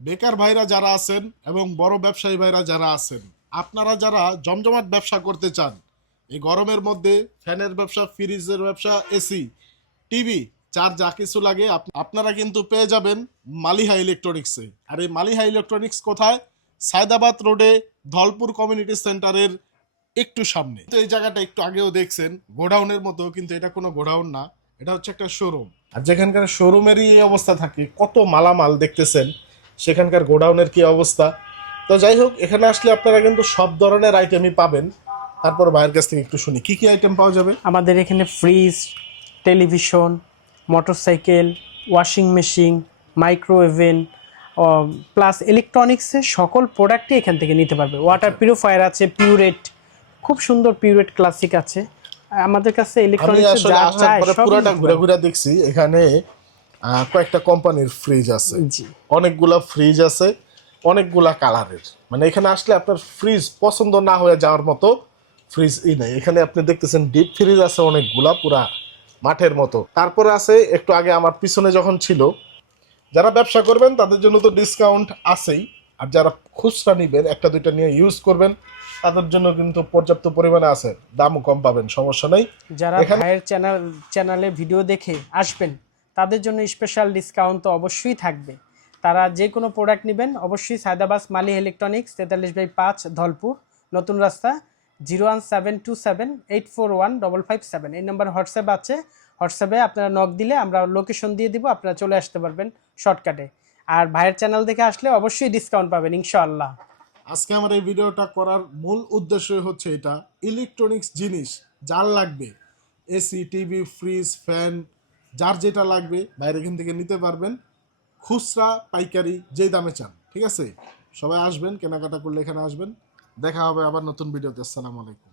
বেকার ভাইরা যারা আছেন এবং বড় ব্যবসায়ী ভাইরা যারা আছেন, আপনারা যারা জমজমাট ব্যবসা করতে চান, এই গরমের মধ্যে ফ্যানের ব্যবসা, ফ্রিজের ব্যবসা, এসি, টিভি, চার যা কিছু লাগে আপনারা কিন্তু পেয়ে যাবেন মালিহা ইলেকট্রনিক্সে। আর এই মালিহা ইলেকট্রনিক্স কোথায়? সায়দাবাদ রোডে, ধলপুর কমিউনিটি সেন্টারের একটু সামনে। তো এই জায়গাটা একটু আগেও দেখছেন গোডাউনের মতো, কিন্তু এটা কোনো গোডাউন না, এটা হচ্ছে একটা শোরুম। আর যেখানকার শোরুমেরই এই অবস্থা থাকে, কত মালামাল দেখতেছেন, সেখানকার গোডাউনের কি অবস্থা। তো যাই হোক, এখানে আসলে আপনারা কিন্তু সব ধরনের আইটেমই পাবেন। তারপর ভাইয়ের কাছ থেকে একটু শুনি কি কি আইটেম পাওয়া যাবে। আমাদের এখানে fridge, television, motorcycle, washing machine, micro oven plus ইলেকট্রনিক্সের সকল প্রোডাক্টই এখান থেকে নিতে পারবে। ওয়াটার পিউরিফায়ার আছে, পিউরেট, খুব সুন্দর পিউরেট ক্লাসিক আছে আমাদের কাছে। আমি ইলেকট্রনিক্সে আসলে যা আসার চাই পরে সবই পুরোটা নিতে ঘুরে পারবে। ঘুরে দেখছি, এখানে কয়েকটা কোম্পানির ফ্রিজ আছে, জি, অনেকগুলা ফ্রিজ আছে, অনেকগুলা কালারের। মানে এখানে আসলে আপনার ফ্রিজ পছন্দ না হয়ে যাওয়ার মতো ফ্রিজ নেই। এখানে আপনি দেখতেছেন ডিপ ফ্রিজ আছে অনেকগুলা, পুরা মাঠের মতো। তারপরে আছে একটু আগে আমার পিছনে যখন ছিল, যারা ব্যবসা করবেন তাদের জন্য তো ডিসকাউন্ট আছেই। আর যারা খুচরা নিবেন, একটা দুইটা নিয়ে ইউজ করবেন, তাদের জন্য কিন্তু পর্যাপ্ত পরিমাণে আছে, দামও কম পাবেন, সমস্যা নেই। যারা এখানে ভাইয়ের চ্যানেলে ভিডিও দেখে আসবেন তাদের জন্য স্পেশাল ডিসকাউন্ট তো অবশ্যই থাকবে। তারা যে কোনো প্রোডাক্ট নেবেন অবশ্যই সায়দাবাদ মালি ইলেকট্রনিক্স 43/5 ধলপুর নতুন রাস্তা 01727841557 এই নাম্বার হোয়াটসঅ্যাপ আছে। হোয়াটসঅ্যাপে আপনারা নক দিলে আমরা লোকেশন দিয়ে দিব, আপনারা চলে আসতে পারবেন শর্টকাটে। আর ভাইয়ের চ্যানেল থেকে আসলে অবশ্যই ডিসকাউন্ট পাবেন ইনশাআল্লাহ। আজকে আমার এই ভিডিওটা করার মূল উদ্দেশ্যই হচ্ছে এটা, ইলেকট্রনিক্স জিনিস যার লাগবে, এসি, টিভি, ফ্রিজ, ফ্যান, যার যেটা লাগবে বাইরে এখান থেকে নিতে পারবেন, খুচরা পাইকারি যেই দামে চান। ঠিক আছে, সবাই আসবেন, কেনাকাটা করলে এখানে আসবেন। দেখা হবে আবার নতুন ভিডিওতে। আসসালামু আলাইকুম।